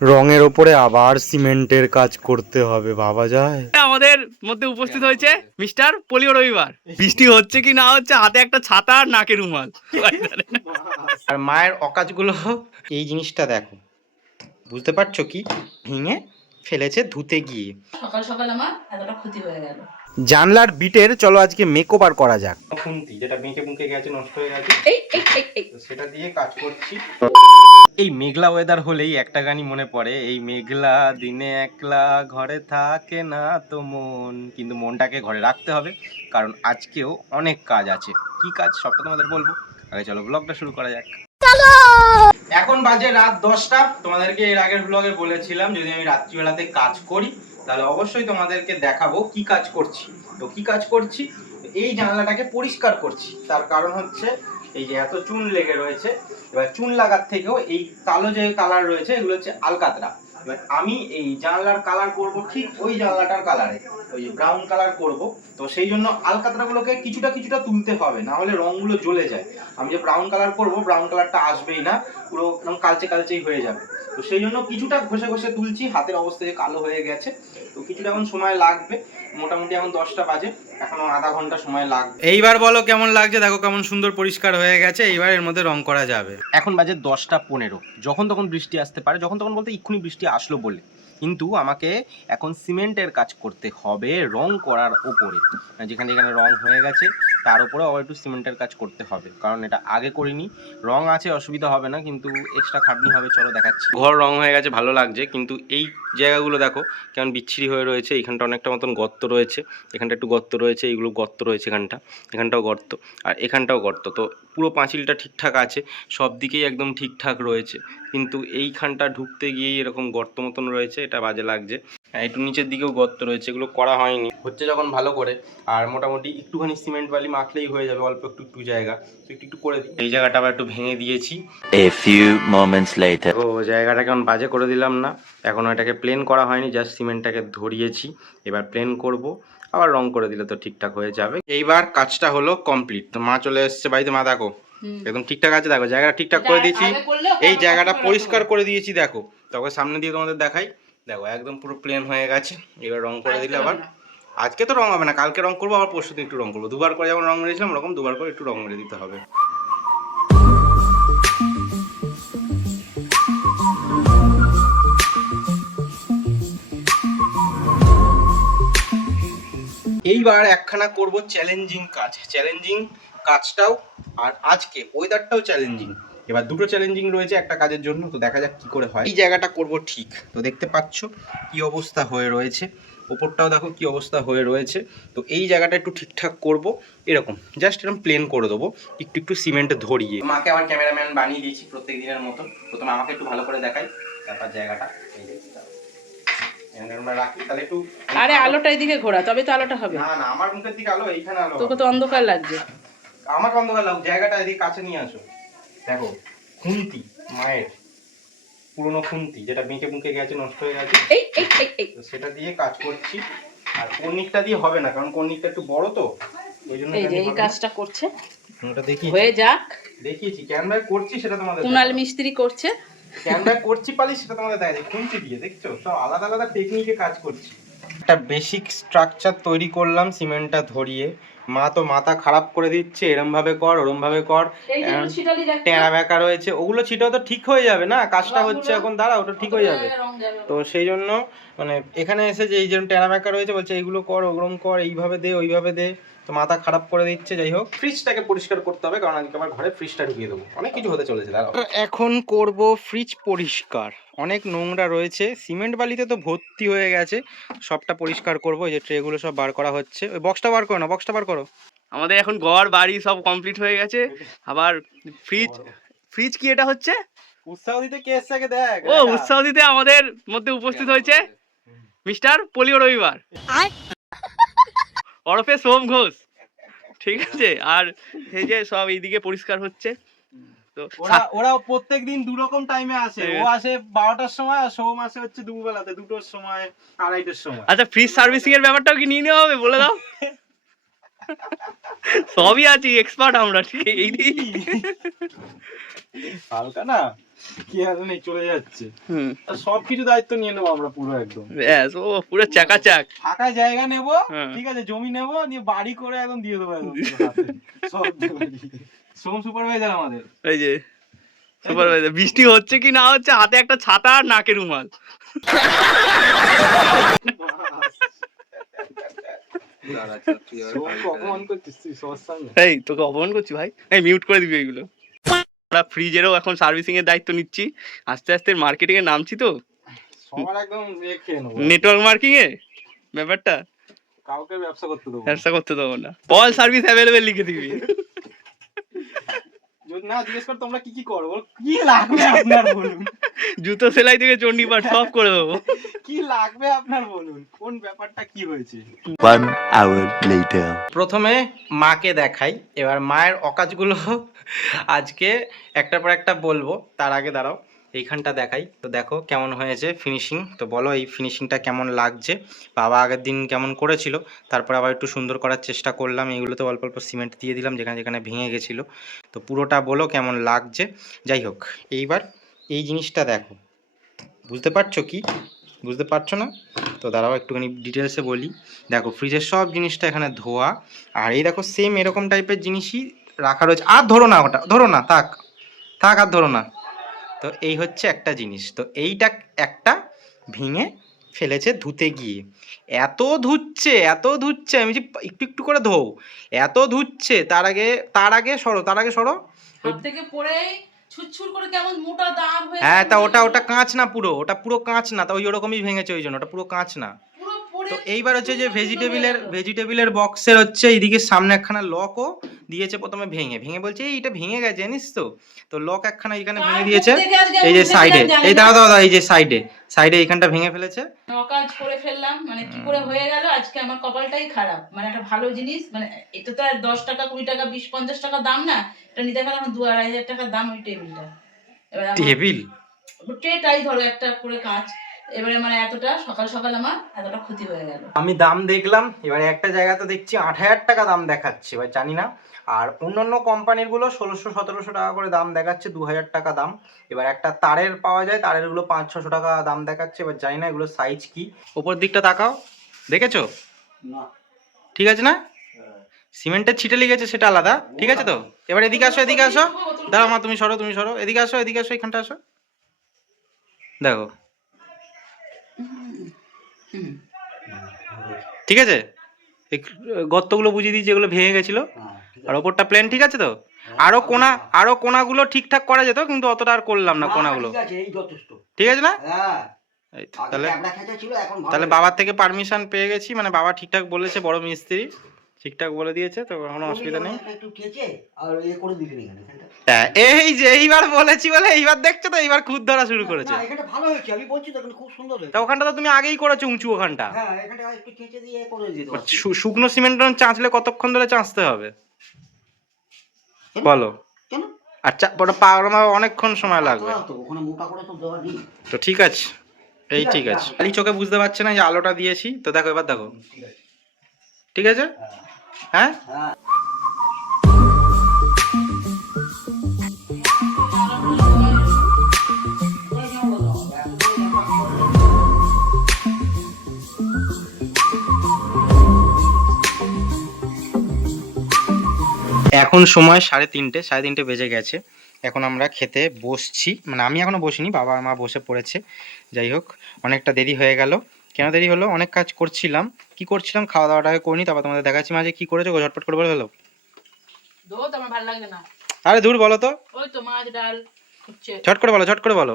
রঙের ওপরে আবার সিমেন্টের কাজ করতে হবে, ভাবা যায়? আমাদের মধ্যে উপস্থিত হয়েছে মিস্টার পোলিও রবিবার। বৃষ্টি হচ্ছে কি না হচ্ছে, হাতে একটা ছাতা আর নাকে রুমাল। আর মায়ের অকাজগুলো এই জিনিসটা দেখো, বুঝতে পারছো কি ভেঙে ফেলেছে ধুতে গিয়ে। সকাল সকাল আমার এতটা ক্ষতি হয়ে গেল। জানলার বিটের চলো আজকে মেকওভার করা যাক। খুন্তি যেটা বেঁকে বুঁকে গেছে, নষ্ট হয়ে গেছে, সেটা দিয়ে কাজ করছি। এই মেঘলা ওয়েদার হলেই একটা গানই মনে পড়ে, এই মেঘলা দিনে একলা ঘরে থাকে না তো মন। কিন্তু মনটাকে ঘরে রাখতে হবে, কারণ আজকেও অনেক কাজ আছে। কি কাজ সবটা তোমাদের বলবো, আগে চলো ব্লগটা শুরু করা যাক। এখন বাজে রাত 10টা। তোমাদেরকে এর আগের ব্লগে বলেছিলাম যদি আমি রাত্রিবেলাতে কাজ করি তাহলে অবশ্যই তোমাদেরকে দেখাবো কি কাজ করছি। তো কি কাজ করছি, এই জানলাটাকে পরিষ্কার করছি। তার কারণ হচ্ছে এই যে এত চুন লেগে রয়েছে, এবার চুন লাগার থেকেও এই কালো যে কালার রয়েছে এগুলো হচ্ছে আলকাতরা। এবার আমি এই জানলার কালার করব ঠিক ওই জানলাটার কালারে, ওই যে ব্রাউন কালার করব। তো সেই জন্য আলকাতরাগুলোকে কিছুটা কিছুটা তুলতে হবে, না হলে রঙগুলো জ্বলে যায়। আমি যে ব্রাউন কালার করব, ব্রাউন কালারটা আসবেই না, পুরো একদম কালচে কালচেই হয়ে যাবে। তো সেই জন্য কিছুটা ঘষে ঘষে তুলছি, হাতের অবস্থা যে কালো হয়ে গেছে। তো কিছুটা এখন সময় লাগবে, মোটামুটি এখন 10টা বাজে, এখনো আধা ঘন্টা সময় লাগবে। এইবার বলো কেমন লাগছে, দেখো কেমন সুন্দর পরিষ্কার হয়ে গেছে। এইবার এর মধ্যে রং করা যাবে। এখন বাজে 10টা 15, যখন তখন বৃষ্টি আসতে পারে, যখন তখন বলতে এক্ষুনি বৃষ্টি আসলো বলে। কিন্তু আমাকে এখন সিমেন্টের কাজ করতে হবে রং করার ওপরে, যেখানে যেখানে রং হয়ে গেছে তার উপরে আবার একটু সিমেন্টের কাজ করতে হবে, কারণ এটা আগে করিনি। রং আছে, অসুবিধা হবে না, কিন্তু এক্সট্রা খাটনি হবে। চলো দেখাচ্ছি। ঘর রং হয়ে গেছে, ভালো লাগছে, কিন্তু এই জায়গাগুলো দেখো কেমন বিচ্ছিরি হয়ে রয়েছে। এখানটা অনেকটা মতন গর্ত রয়েছে, এখানটা একটু গর্ত রয়েছে, এইগুলো গর্ত রয়েছে, এখানটাও গর্ত, আর এখানটাও গর্ত। তো পুরো পাঁচিলটা ঠিকঠাক আছে, সব দিকেই একদম ঠিকঠাক রয়েছে, কিন্তু এইখানটা ঢুকতে গিয়েই এরকম গর্ত মতন রয়েছে, এটা বাজে লাগছে। একটু নিচের দিকেও গর্ত রয়েছে, এগুলো করা হয়নি, হচ্ছে যখন ভালো করে। আর মোটামুটি একটুখানি সিমেন্ট বালি মাখলেই হয়ে যাবে, অল্প একটু একটু জায়গা, তো একটু একটু করে দিই। এই জায়গাটা আবার একটু ভেঙে দিয়েছি। A few moments later. ও জায়গাটা কেমন বাজে করে দিলাম না? এখনও এটাকে প্লেন করা হয়নি, জাস্ট সিমেন্টটাকে ধরিয়েছি। এবার প্লেন করব, আবার রং করে দিলে তো ঠিকঠাক হয়ে যাবে। এইবার কাজটা হলো কমপ্লিট। তো মা চলে এসেছে বাড়িতে। মা দেখো একদম ঠিকঠাক আছে, দেখো জায়গাটা ঠিকঠাক করে দিয়েছি, এই জায়গাটা পরিষ্কার করে দিয়েছি। দেখো তবে সামনে দিয়ে তোমাদের দেখাই, দেখো একদম পুরো প্লেন হয়ে গেছে। এবার রং করে দিলে আবার, আজকে তো রং হবে না, কালকে রং করবো, আবার পরশু দিন একটু রং করবো। দুবার করে যেমন রং মেরেছিলাম ওরকম দুবার করে একটু রং মেরে দিতে হবে। এইবার একখানা করব চ্যালেঞ্জিং কাজ, চ্যালেঞ্জিং কাজটাও, আর আজকে ওয়েদারটাও চ্যালেঞ্জিং। এবার দুটো চ্যালেঞ্জিং রয়েছে একটা কাজের জন্য, তো দেখা যাক কি করে হয়। এই জায়গাটা করব ঠিক, তো দেখতে পাচ্ছ কি অবস্থা হয়ে রয়েছে, ওপরটাও দেখো কি অবস্থা হয়ে রয়েছে। তো এই জায়গাটা একটু ঠিকঠাক করব, এরকম জাস্ট এরকম প্লেন করে দেবো, একটু একটু সিমেন্ট ধরিয়ে। মাকে আবার ক্যামেরাম্যান বানিয়ে দিয়েছি প্রত্যেক দিনের মতো। প্রথমে আমাকে একটু ভালো করে দেখাই, তারপর জায়গাটা এই রাখি, তাহলে একটু। আরে আলোটা এদিকে ঘোরা, তবে তো আলোটা হবে। না না, আমার মুখের দিকে আলো, এইখানে আলো। তোকে তো অন্ধকার লাগছে। আমাকে অন্ধকার লাগ, জায়গাটা এদিকে কাছে নিয়ে আসো। দেখো খুন্তি, মায়ের পুরনো খুন্তি, যেটা বেঁকে বুঁকে গেছে, নষ্ট হয়ে গেছে, তো সেটা দিয়ে কাজ করছি। আর কর্নিকটা দিয়ে হবে না, কারণ কর্নিকটা একটু বড়, তো ওই জন্য এই যে এই কাজটা করছে, ওটা দেখি হয়ে যাক। দেখিয়েছি ক্যানভাস করছি, সেটা তোমাদের কুনাল মিস্ত্রি করছে, ক্যানভাস করছি পালি, সেটা তোমাদের দেখাই। খুন্তি দিয়ে দেখছো, সব আলাদা আলাদা টেকনিকে কাজ করছি। একটা বেসিক স্ট্রাকচার তৈরি করলাম সিমেন্টটা ধরিয়ে। মা তো মাথা খারাপ করে দিচ্ছে, এরম ভাবে কর, ওরম ভাবে কর, টেরা বেঁকা রয়েছে, ওগুলো ছিটাও তো ঠিক হয়ে যাবে না, কাজটা হচ্ছে এখন, দাঁড়া ওটা ঠিক হয়ে যাবে। তো সেই জন্য মানে এখানে এসে যে এই যেরকম টেরা বেঁকা রয়েছে বলছে এইগুলো কর, ওরম কর, এইভাবে দে, ওইভাবে দে, তো মাথা খারাপ করে দিচ্ছে। যাই হোক, ফ্রিজটাকে পরিষ্কার করতে হবে, কারণ আজকে আমার ঘরে ফ্রিজটা ঢুকিয়ে দেবো, অনেক কিছু হতে চলেছে। দাঁড়াও, এখন করব ফ্রিজ পরিষ্কার, অনেক নোংরা রয়েছে, সিমেন্ট বালিতে তো ভর্তি হয়ে গেছে, সবটা পরিষ্কার করবো। এই যে ট্রেগুলো সব বার করা হচ্ছে, ওই বক্সটা বার করো না, বক্সটা বার করো। আমাদের এখন ঘর বাড়ি সব কমপ্লিট হয়ে গেছে। আবার ফ্রিজ, ফ্রিজ কি এটা হচ্ছে? উৎসাহ দিতে কে এসছে আগে দেখ। ও উৎসাহ দিতে আমাদের মধ্যে উপস্থিত হয়েছে মিস্টার পোলিও রবিবার, ওরফে সোম ঘোষ, ঠিক আছে। আর এই যে সব এইদিকে পরিষ্কার হচ্ছে। তো ওরা প্রত্যেক দিন দু রকম টাইমে আসে, ও আসে 12টার সময়, আর সোম আসে হচ্ছে দুপুরবেলাতে 2টোর সময়, 2:30টার সময়। আচ্ছা, ফ্রিজ সার্ভিসিং এর ব্যাপারটাও কি নিয়ে নেওয়া হবে, বলে দাও। সবই আছি, এক্সপার্ট আমরা, ঠিক এই হালকা না, কি আর নেই, চলে যাচ্ছে। হুম, আর সবকিছু দায়িত্ব নিয়ে নেবো আমরা পুরো একদম। ব্যাস, ও পুরো চাকাচাক। ফাঁকা জায়গা নেবো, হ্যাঁ। ঠিক আছে, জমি নেবো, নিয়ে বাড়ি করে একদম দিয়ে দেবো একদম পুরো হাতে। সব সোম সুপারভাইজার আমাদের। এই যে সুপারভাইজার, বৃষ্টি হচ্ছে কি না হচ্ছে, হাতে একটা ছাতা আর নাকে রুমাল। সোমকে অপমান করছিস তুই সবার সামনে। এই তোকে অপমান করছি ভাই, এই মিউট করে দিবি এইগুলো। আমরা ফ্রিজেরও এখন সার্ভিসিং এর দায়িত্ব নিচ্ছি, আস্তে আস্তে মার্কেটিং এ নামছি তো, সবার একদম রেখে নেবো, নেটওয়ার্ক মার্কিং এ ব্যাপারটা। কাউকে ব্যবসা করতে দেবো না। ব্যবসা করতে দেবো না, অল সার্ভিস অ্যাভেলেবেল লিখে দিবি। যদি না জিজ্ঞেস কর তোমরা কি কি করো, বলো কি লাগবে আপনার বলুন, জুতো সেলাই থেকে চণ্ডীপাঠ সব করে দেবো। কি লাগবে আপনার বলুন, কোন ব্যাপারটা কি হয়েছে। 1 hour later. প্রথমে মাকে দেখাই, এবার মায়ের অকাজগুলো আজকে একটার পর একটা বলবো, তার আগে দাঁড়াও এইখানটা দেখাই। তো দেখো কেমন হয়েছে ফিনিশিং, তো বলো এই ফিনিশিংটা কেমন লাগছে। বাবা আগের দিন কেমন করেছিল, তারপর আবার একটু সুন্দর করার চেষ্টা করলাম, এইগুলোতে অল্প অল্প সিমেন্ট দিয়ে দিলাম যেখানে যেখানে ভেঙে গেছিলো। তো পুরোটা বলো কেমন লাগছে। যাই হোক, এইবার এই জিনিসটা দেখো, বুঝতে পারছো কি, বুঝতে পারছো না? তো দাঁড়াও একটুখানি ডিটেলসে বলি। দেখো ফ্রিজের সব জিনিসটা এখানে ধোয়া, আর এই দেখো সেম এরকম টাইপের জিনিসই রাখা রয়েছে। আর ধরো না, ওটা ধরো না, থাক থাক, আর ধরো না। তো এই হচ্ছে একটা জিনিস, তো এইটা একটা ভেঙে ফেলেছে ধুতে গিয়ে। এত ধুচ্ছে আমি যে একটু একটু করে ধোও, এত ধুচ্ছে। তার আগে সরো। হাত থেকে পড়েই ছুটছুট করে কেমন মোটা দাগ হয়ে হ্যাঁ, তা গেছে। ওটা কাঁচ না, ওটা পুরো কাঁচ না, তা ওই ওরকমই ভেঙেছে, ওই জন্য ওটা পুরো কাঁচ না। পুরো পড়ে তো এইবার হচ্ছে যে টুকরো হয়ে গেল। ভেজিটেবিলের বক্সের হচ্ছে এইদিকে সামনে একখানা লকও দিয়েছে প্রথমে ভেঙে বলছে এইটা ভেঙে গেছে জানিস তো। তো লক একখানা এখানে ভেঙে দিয়েছে, কার মুখ দেখে আজকে এই আমি যে সাইডে, বুঝেছিলাম, জানি এই না। দাঁড়া এই যে সাইডে এইখানটা ভেঙে ফেলেছে। নকাজ করে ফেললাম, মানে কি করে হয়ে গেল আজকে, আমার কপালটাই খারাপ। মানে একটা ভালো জিনিস, মানে এটা তো আর 10 টাকা 20 টাকা 20-50 টাকা দাম না, এটা নিতে গেলে আমার 2-2.5 টাকার দাম ওই টেবিলটা। এবার টেবিল ট্রেটাই ধরো একটা করে কাঁচ, এবারে মানে এতটা সকাল সকাল আমার এতটা ক্ষতি হয়ে গেল। আমি দাম দেখলাম, এবারে একটা জায়গাতে দেখছি 8,000 টাকা দাম দেখাচ্ছে, এবার জানি না। আর অন্যান্য কোম্পানির গুলো 1600-1700 টাকা করে দাম দেখাচ্ছে, 2,000 টাকা দাম। এবার একটা তারের পাওয়া যায়, তারের গুলো 500-600 টাকা দাম দেখাচ্ছে, এবার জানি না এগুলো সাইজ কি। ওপর দিকটা তাকাও, দেখেছো না? ঠিক আছে না, সিমেন্টের ছিটে লেগেছে সেটা আলাদা, ঠিক আছে তো। এবার এদিকে আসো দাঁড়াও মা, তুমি সরো এদিকে আসো এখানটা আসো, দেখো ঠিক আছে। এই গর্তগুলো বুঝিয়ে দিয়েছি, যেগুলো ভেঙে গেছিল, আর ওপরটা প্লেন, ঠিক আছে তো। আরো কোনাগুলো ঠিকঠাক করা যেত, কিন্তু অতটা আর করলাম না কোনাগুলো, ঠিক আছে না। এই তো, তাহলে বাবার থেকে পারমিশন পেয়ে গেছি, মানে বাবা ঠিকঠাক বলেছে, বড় মিস্ত্রি ঠিকঠাক বলে দিয়েছে, তো কোনো অসুবিধা নেই। এই যে এইবার বলেছি বলে এইবার দেখছো তো, এইবার খুদ ধরা শুরু করেছে। তা ওখানটা তো তুমি আগেই করেছো উঁচু, ওখানটা শুকনো সিমেন্ট চাঁচলে কতক্ষণ ধরে চাঁচতে হবে বলো? আচ্ছা, ওটা পাওয়া অনেকক্ষণ সময় লাগবে। তো ঠিক আছে, এই ঠিক আছে। খালি চোখে বুঝতে পারছে না যে আলোটা দিয়েছি, তো দেখো এবার দেখো, ঠিক আছে। হ্যাঁ, এখন সময় 3:30 বেজে গেছে। এখন আমরা খেতে বসছি, মানে আমি এখনো বসিনি, বাবা আর মা বসে পড়েছে। যাই হোক, অনেকটা দেরি হয়ে গেল। কেন দেরি হলো, অনেক কাজ করছিলাম। কি করছিলাম, খাওয়া দাওয়াটাকে করিনি, তারপর তোমাদের দেখাচ্ছি। মাঝে কি করেছো গো, ঝটপট করে বলে ফেলো। দোত আমার ভালো লাগে না। আরে দূর বলো তো, ওই তো মাছ ডাল হচ্ছে, ঝট করে বলো।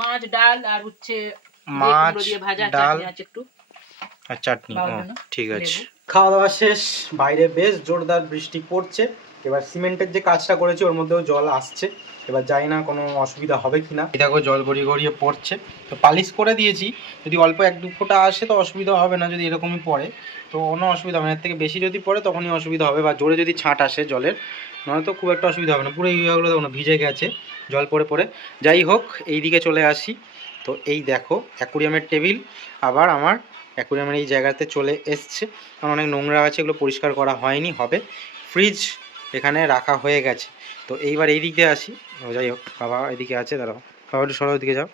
মাছ ডাল আর হচ্ছে মাছ দিয়ে ভাজা, ডাল চাটনি আছে একটু, আর চাটনি। বাবার জন্য ঠিক আছে। লেবু। খাওয়া দাওয়া শেষ, বাইরে বেশ জোরদার বৃষ্টি পড়ছে। এবার সিমেন্টের যে কাজটা করেছি ওর মধ্যেও জল আসছে, এবার জানি না কোনো অসুবিধা হবে কিনা। দেখো জল গড়িয়ে পড়ছে, তো পালিশ করে দিয়েছি। যদি অল্প 1-2 ফোঁটা আসে তো অসুবিধা হবে না, যদি এরকমই পড়ে তো কোনো অসুবিধা হবে না। এর থেকে বেশি যদি পড়ে তখনই অসুবিধা হবে, বা জোরে যদি ছাঁট আসে জলের, নয় তো খুব একটা অসুবিধা হবে না। পুরো ইয়েগুলো দেখো না ভিজে গেছে জল পড়ে। যাই হোক, এই দিকে চলে আসি। তো এই দেখো অ্যাকুরিয়ামের টেবিল আবার আমার অ্যাকুরিয়ামের এই জায়গাতে চলে এসছে, কারণ অনেক নোংরা আছে, এগুলো পরিষ্কার করা হয়নি, হবে। ফ্রিজ এখানে রাখা হয়ে গেছে। তো এইবার এই দিক দিয়ে আসি। যাই হোক, বাবা এদিকে আছে, দাঁড়াও বাবা একটু সরো, দিকে যাও।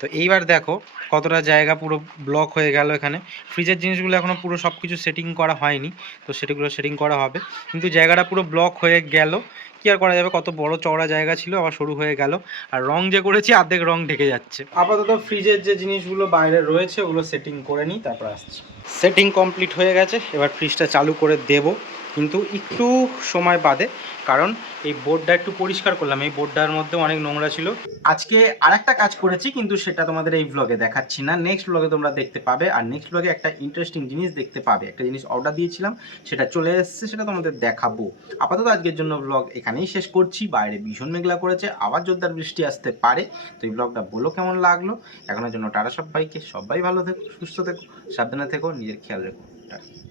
তো এইবার দেখো কতটা জায়গা পুরো ব্লক হয়ে গেল এখানে। ফ্রিজের জিনিসগুলো এখনও পুরো সব কিছু সেটিং করা হয়নি, তো সেটাগুলো সেটিং করা হবে, কিন্তু জায়গাটা পুরো ব্লক হয়ে গেল। কী আর করা যাবে, কত বড় চওড়া জায়গা ছিল আবার সরু হয়ে গেল। আর রং যে করেছি অর্ধেক রং ঢেকে যাচ্ছে। আপাতত ফ্রিজের যে জিনিসগুলো বাইরে রয়েছে ওগুলো সেটিং করে নিই, তারপর আসছি। সেটিং কমপ্লিট হয়ে গেছে, এবার ফ্রিজটা চালু করে দেব, কিন্তু একটু সময় বাদে, কারণ এই বোর্ডটা একটু পরিষ্কার করলাম। এই বোর্ডটার মধ্যে অনেক নোংরা ছিল। আজকে আরেকটা কাজ করেছি, কিন্তু সেটা তোমাদের এই ব্লগে দেখাচ্ছি না, নেক্সট ব্লগে তোমরা দেখতে পাবে। আর নেক্সট ব্লগে একটা ইন্টারেস্টিং জিনিস দেখতে পাবে, একটা জিনিস অর্ডার দিয়েছিলাম, সেটা চলে এসেছে, সেটা তোমাদের দেখাবো। আপাতত আজকের জন্য ব্লগ এখানেই শেষ করছি। বাইরে ভীষণ মেঘলা করেছে, আবার জোরদার বৃষ্টি আসতে পারে। তো এই ব্লগটা বলো কেমন লাগলো। এখনের জন্য টাটা সবাইকে, সবাই ভালো থেকো, সুস্থ থেকো, সাবধানে থেকো, নিজের খেয়াল রেখো। টাটা।